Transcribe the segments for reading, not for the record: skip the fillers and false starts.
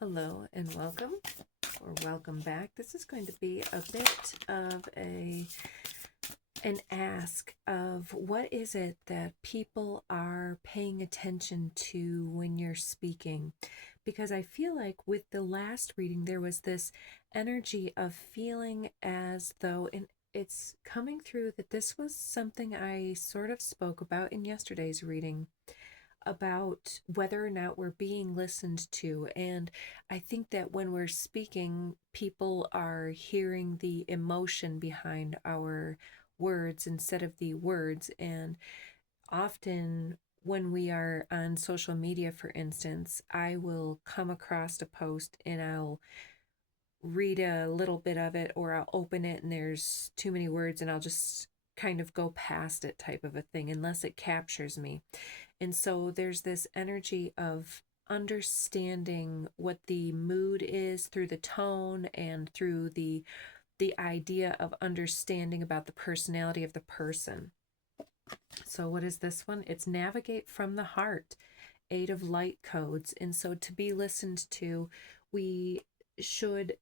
Hello and welcome, or welcome back. This is going to be a bit of an ask of what is it that people are paying attention to when you're speaking. Because I feel like with the last reading, there was this energy of feeling as though, and it's coming through that this was something I sort of spoke about in yesterday's reading, about whether or not we're being listened to. And I think that when we're speaking, people are hearing the emotion behind our words instead of the words. And often when we are on social media, for instance, I will come across a post and I'll read a little bit of it, or I'll open it and there's too many words and I'll just kind of go past it, type of a thing, unless it captures me. And so there's this energy of understanding what the mood is through the tone and through the idea of understanding about the personality of the person. So what is this one? It's navigate from the heart, 8 of light codes. And so to be listened to, we should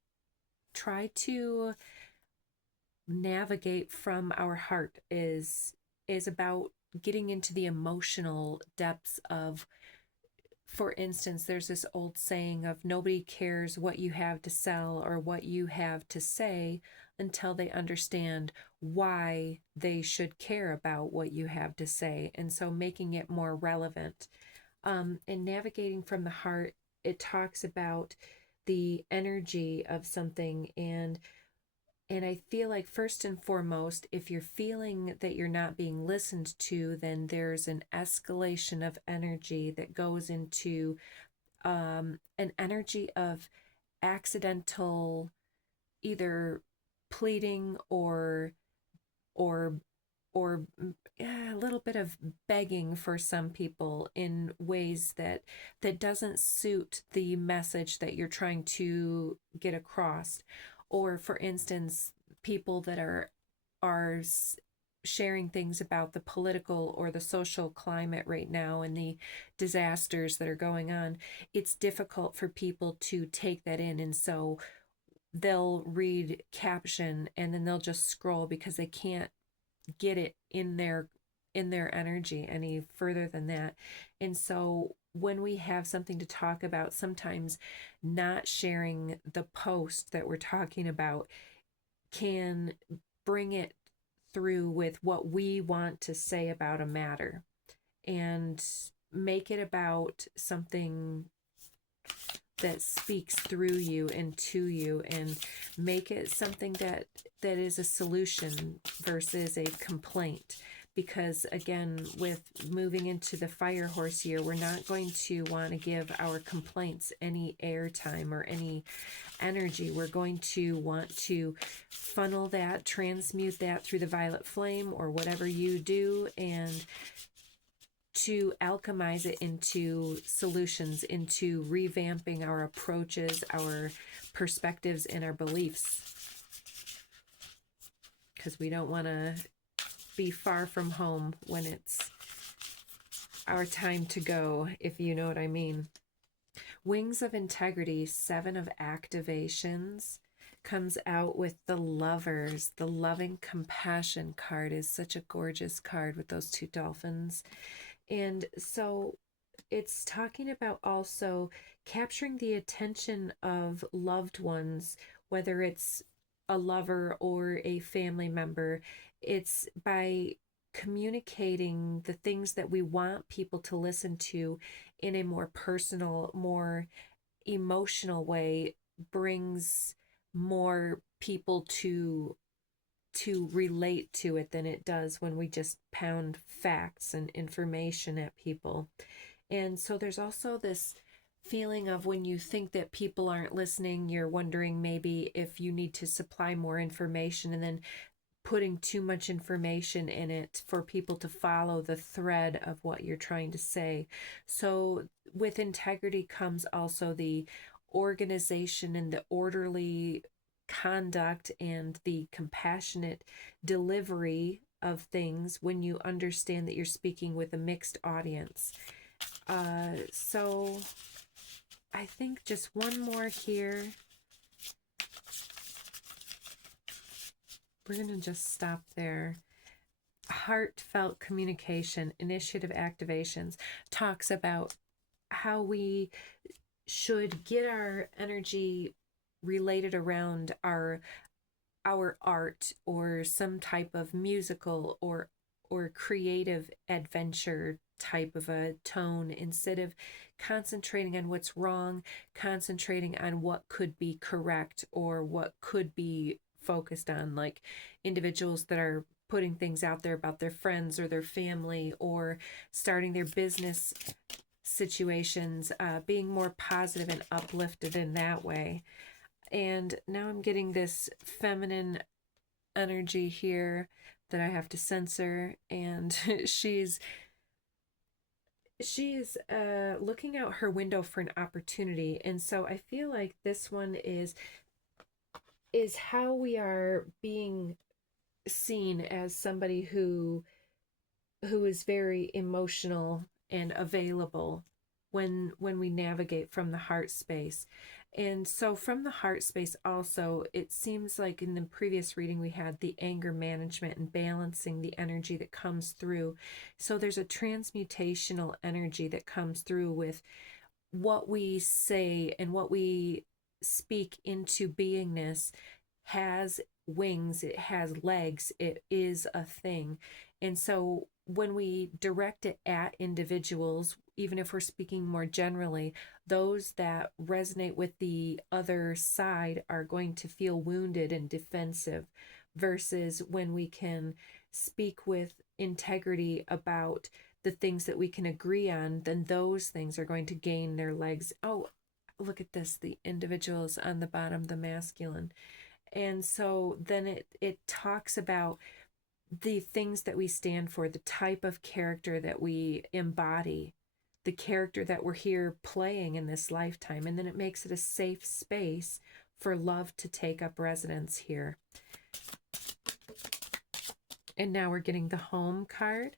try to navigate from our heart, is about getting into the emotional depths of, for instance, there's this old saying of nobody cares what you have to sell or what you have to say until they understand why they should care about what you have to say. And so making it more relevant. And navigating from the heart, it talks about the energy of something. And I feel like first and foremost, if you're feeling that you're not being listened to, then there's an escalation of energy that goes into an energy of accidental either pleading or a little bit of begging for some people in ways that doesn't suit the message that you're trying to get across. Or for instance, people that are sharing things about the political or the social climate right now and the disasters that are going on. It's difficult for people to take that in, and so they'll read caption and then they'll just scroll because they can't get it in their energy any further than that. And so when we have something to talk about, sometimes not sharing the post that we're talking about can bring it through with what we want to say about a matter and make it about something that speaks through you and to you, and make it something that is a solution versus a complaint. Because again, with moving into the fire horse year, we're not going to want to give our complaints any airtime or any energy. We're going to want to funnel that, transmute that through the violet flame or whatever you do, and to alchemize it into solutions, into revamping our approaches, our perspectives, and our beliefs. Because we don't want to be far from home when it's our time to go, if you know what I mean. Wings of Integrity, 7 of activations, comes out with the Lovers. The Loving Compassion card is such a gorgeous card with those 2 dolphins. And so it's talking about also capturing the attention of loved ones, whether it's a lover or a family member. It's by communicating the things that we want people to listen to in a more personal, more emotional way, brings more people to relate to it than it does when we just pound facts and information at people. And so there's also this feeling of when you think that people aren't listening, you're wondering maybe if you need to supply more information, and then putting too much information in it for people to follow the thread of what you're trying to say. So with integrity comes also the organization and the orderly conduct and the compassionate delivery of things when you understand that you're speaking with a mixed audience. So I think just one more here. We're going to just stop there. Heartfelt communication, initiative activations, talks about how we should get our energy related around our art or some type of musical or creative adventure type of a tone, instead of concentrating on what's wrong, concentrating on what could be correct or what could be focused on, like individuals that are putting things out there about their friends or their family or starting their business situations, being more positive and uplifted in that way. And now I'm getting this feminine energy here that I have to censor, and she's looking out her window for an opportunity. And so I feel like this one is how we are being seen as somebody who is very emotional and available when we navigate from the heart space. And so from the heart space also, it seems like in the previous reading we had the anger management and balancing the energy that comes through. So there's a transmutational energy that comes through with what we say, and what we speak into beingness has wings, it has legs, it is a thing. And so when we direct it at individuals, even if we're speaking more generally, those that resonate with the other side are going to feel wounded and defensive, versus when we can speak with integrity about the things that we can agree on, then those things are going to gain their legs. Oh, look at this, the individuals on the bottom, the masculine. And so then it talks about the things that we stand for, the type of character that we embody, the character that we're here playing in this lifetime. And then it makes it a safe space for love to take up residence here. And now we're getting the home card.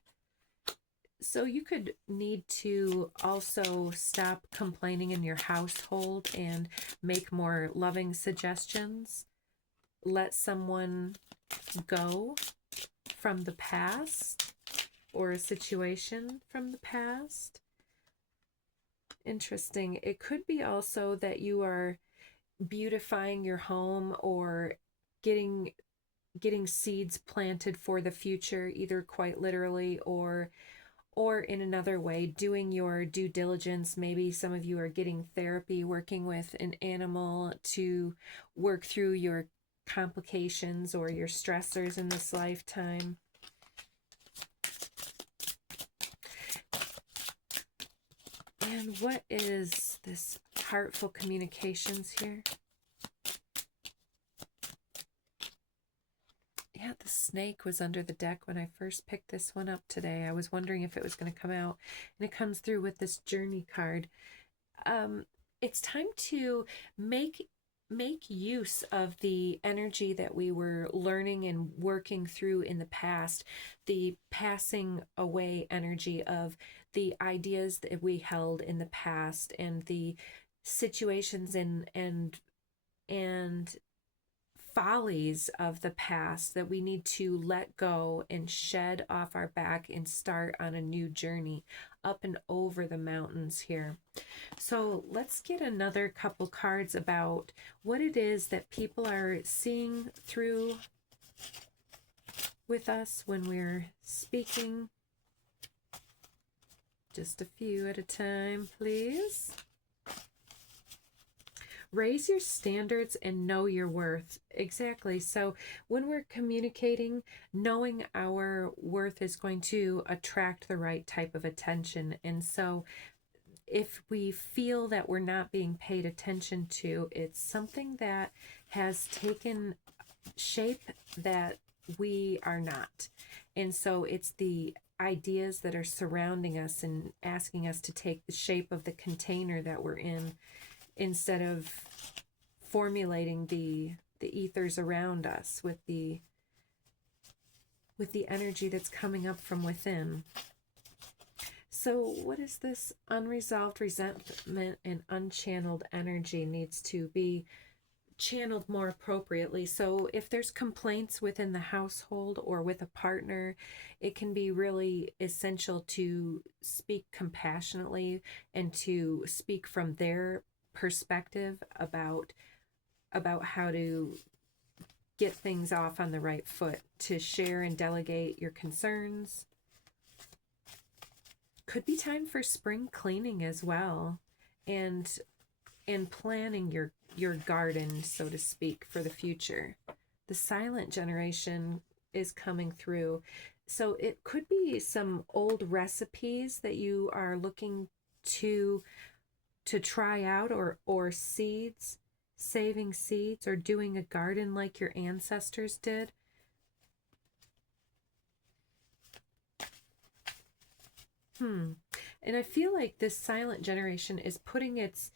So you could need to also stop complaining in your household and make more loving suggestions. Let someone go from the past, or a situation from the past. Interesting. It could be also that you are beautifying your home or getting seeds planted for the future, either quite literally or in another way, doing your due diligence. Maybe some of you are getting therapy, working with an animal to work through your complications or your stressors in this lifetime. And what is this heartful communications here? Yeah, the snake was under the deck when I first picked this one up today. I was wondering if it was going to come out, and it comes through with this journey card. It's time to make use of the energy that we were learning and working through in the past, the passing away energy of the ideas that we held in the past, and the situations and follies of the past that we need to let go and shed off our back and start on a new journey up and over the mountains here. So let's get another couple cards about what it is that people are seeing through with us when we're speaking. Just a few at a time, please. Raise your standards and know your worth. Exactly. So when we're communicating, knowing our worth is going to attract the right type of attention. And so if we feel that we're not being paid attention to, it's something that has taken shape that we are not. And so it's the ideas that are surrounding us and asking us to take the shape of the container that we're in, instead of formulating the ethers around us with the energy that's coming up from within. So what is this? Unresolved resentment and unchanneled energy needs to be channeled more appropriately. So if there's complaints within the household or with a partner, it can be really essential to speak compassionately and to speak from their perspective about how to get things off on the right foot, to share and delegate your concerns. Could be time for spring cleaning as well, and planning your garden, so to speak, for the future. The silent generation is coming through. So it could be some old recipes that you are looking to try out, or seeds, saving seeds, or doing a garden like your ancestors did. And I feel like this silent generation is putting its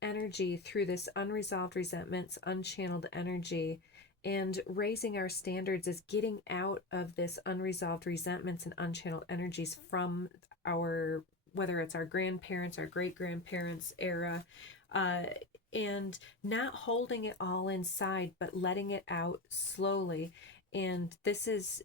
energy through this unresolved resentments, unchanneled energy, and raising our standards is getting out of this unresolved resentments and unchanneled energies from our, whether it's our grandparents, our great-grandparents era, and not holding it all inside, but letting it out slowly. And this is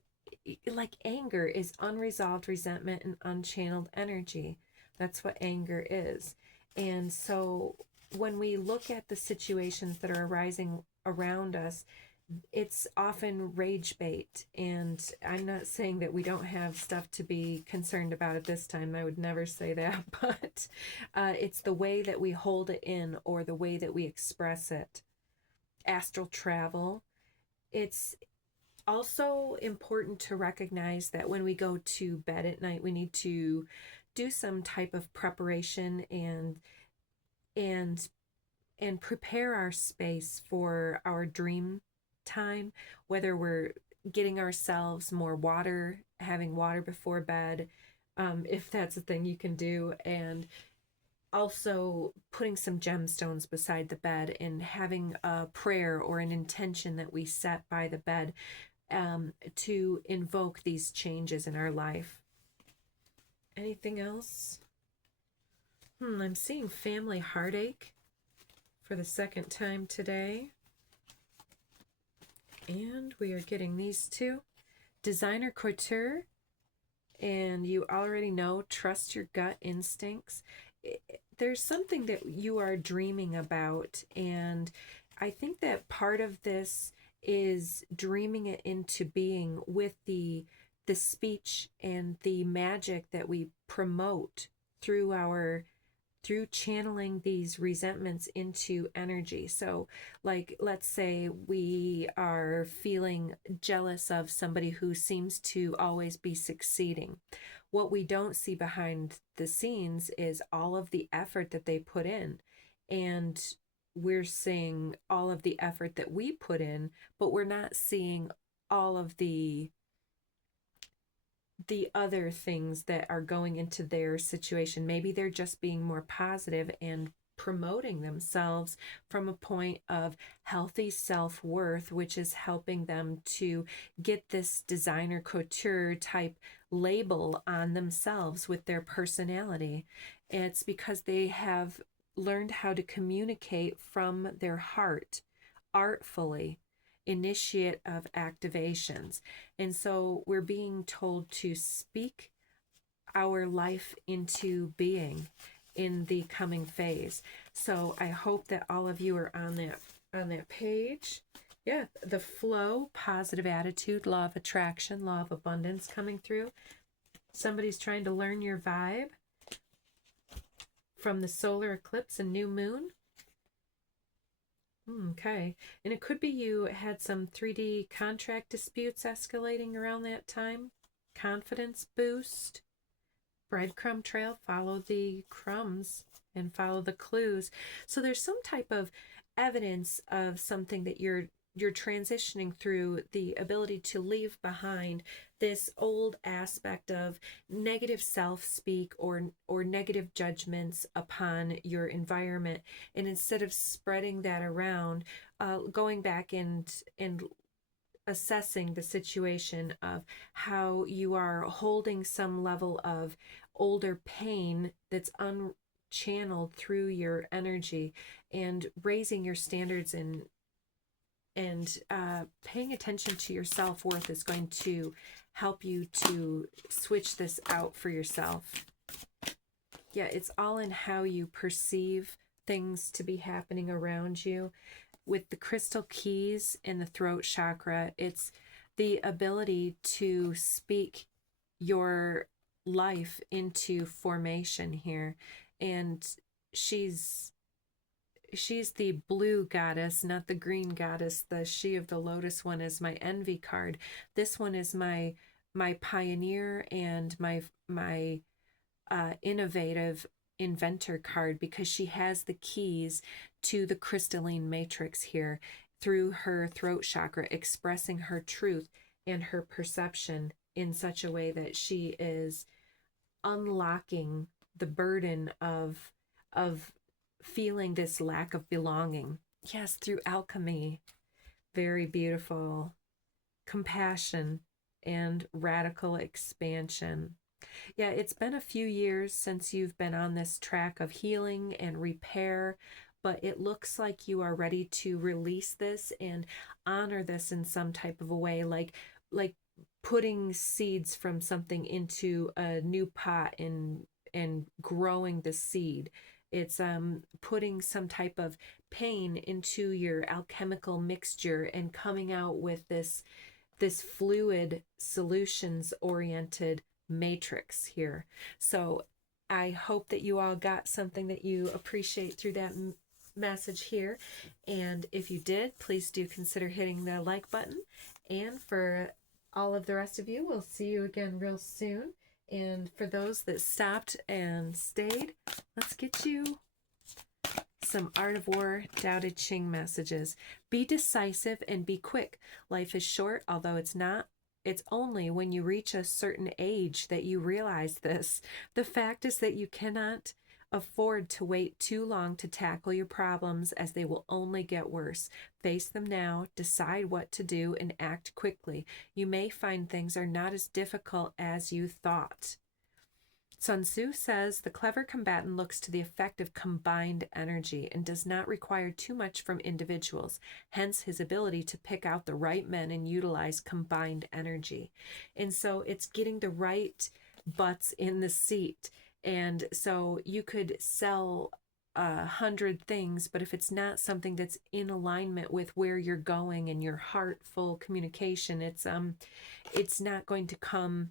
like anger is unresolved resentment and unchanneled energy. That's what anger is. And so when we look at the situations that are arising around us, it's often rage bait. And I'm not saying that we don't have stuff to be concerned about at this time. I would never say that. But it's the way that we hold it in, or the way that we express it. Astral travel. It's also important to recognize that when we go to bed at night, we need to do some type of preparation and prepare our space for our dream time, whether we're getting ourselves more water, having water before bed, if that's a thing you can do, and also putting some gemstones beside the bed and having a prayer or an intention that we set by the bed, to invoke these changes in our life. Anything else? I'm seeing family heartache for the second time today. And we are getting these two. Designer couture. And you already know, trust your gut instincts. There's something that you are dreaming about. And I think that part of this is dreaming it into being with the speech and the magic that we promote through channeling these resentments into energy. So like, let's say we are feeling jealous of somebody who seems to always be succeeding. What we don't see behind the scenes is all of the effort that they put in. And we're seeing all of the effort that we put in, but we're not seeing all of the other things that are going into their situation. Maybe they're just being more positive and promoting themselves from a point of healthy self-worth, which is helping them to get this designer couture type label on themselves with their personality. And it's because they have learned how to communicate from their heart artfully, initiate of activations. And so we're being told to speak our life into being in the coming phase. So I hope that all of you are on that page. Yeah, the flow, positive attitude, law of attraction, law of abundance coming through. Somebody's trying to learn your vibe from the solar eclipse and new moon. Okay. And it could be you had some 3D contract disputes escalating around that time. Confidence boost. Breadcrumb trail. Follow the crumbs and follow the clues. So there's some type of evidence of something that you're transitioning through, the ability to leave behind this old aspect of negative self-speak or negative judgments upon your environment. And instead of spreading that around, going back and assessing the situation of how you are holding some level of older pain that's unchanneled through your energy, and raising your standards and paying attention to your self-worth is going to help you to switch this out for yourself. Yeah, it's all in how you perceive things to be happening around you. With the crystal keys and the throat chakra, it's the ability to speak your life into formation here. And she's the blue goddess, not the green goddess. The She of the Lotus one is my envy card. This one is my pioneer and my innovative inventor card, because she has the keys to the crystalline matrix here through her throat chakra, expressing her truth and her perception in such a way that she is unlocking the burden of feeling this lack of belonging. Yes, through alchemy. Very beautiful. Compassion and radical expansion. Yeah, it's been a few years since you've been on this track of healing and repair, but it looks like you are ready to release this and honor this in some type of a way, like putting seeds from something into a new pot and growing the seed. It's putting some type of pain into your alchemical mixture and coming out with this fluid, solutions oriented matrix here. So I hope that you all got something that you appreciate through that message here. And if you did, please do consider hitting the like button. And for all of the rest of you, we'll see you again real soon. And for those that stopped and stayed, let's get you some Art of War Doubted Ching messages. Be decisive and be quick. Life is short, although it's not. It's only when you reach a certain age that you realize this. The fact is that you cannot afford to wait too long to tackle your problems, as they will only get worse. Face them now, decide what to do, and act quickly. You may find things are not as difficult as you thought. Sun Tzu says the clever combatant looks to the effect of combined energy and does not require too much from individuals, hence his ability to pick out the right men and utilize combined energy. And so it's getting the right butts in the seat. And so you could sell 100 things, but if it's not something that's in alignment with where you're going and your heartful communication, it's not going to come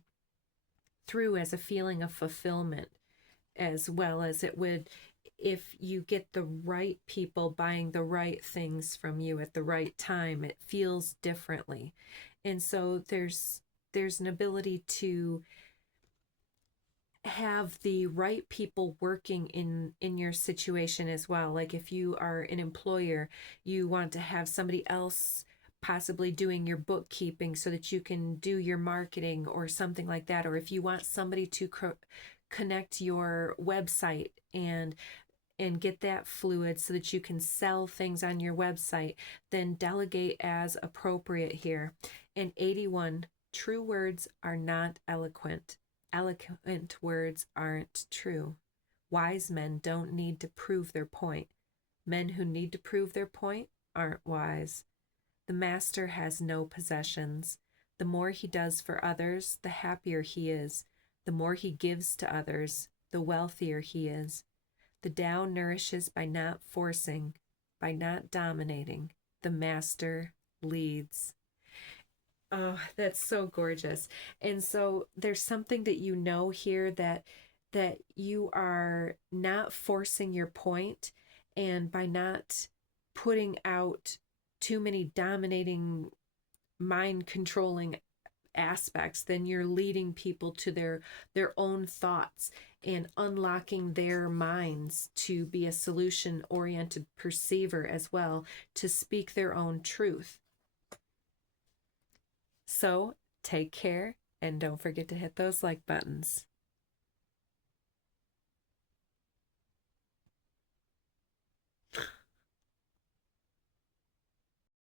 through as a feeling of fulfillment as well as it would if you get the right people buying the right things from you at the right time. It feels differently. And so there's an ability to have the right people working in your situation as well. Like if you are an employer, you want to have somebody else possibly doing your bookkeeping so that you can do your marketing or something like that. Or if you want somebody to connect your website and get that fluid so that you can sell things on your website, then delegate as appropriate here. And 81, true words are not eloquent. Eloquent words aren't true. Wise men don't need to prove their point. Men who need to prove their point aren't wise. The master has no possessions. The more he does for others, the happier he is. The more he gives to others, the wealthier he is. The Tao nourishes by not forcing, by not dominating. The master leads. Oh, that's so gorgeous. And so there's something that you know here that you are not forcing your point, and by not putting out too many dominating, mind controlling aspects, then you're leading people to their own thoughts and unlocking their minds to be a solution oriented perceiver as well, to speak their own truth. So take care, and don't forget to hit those like buttons.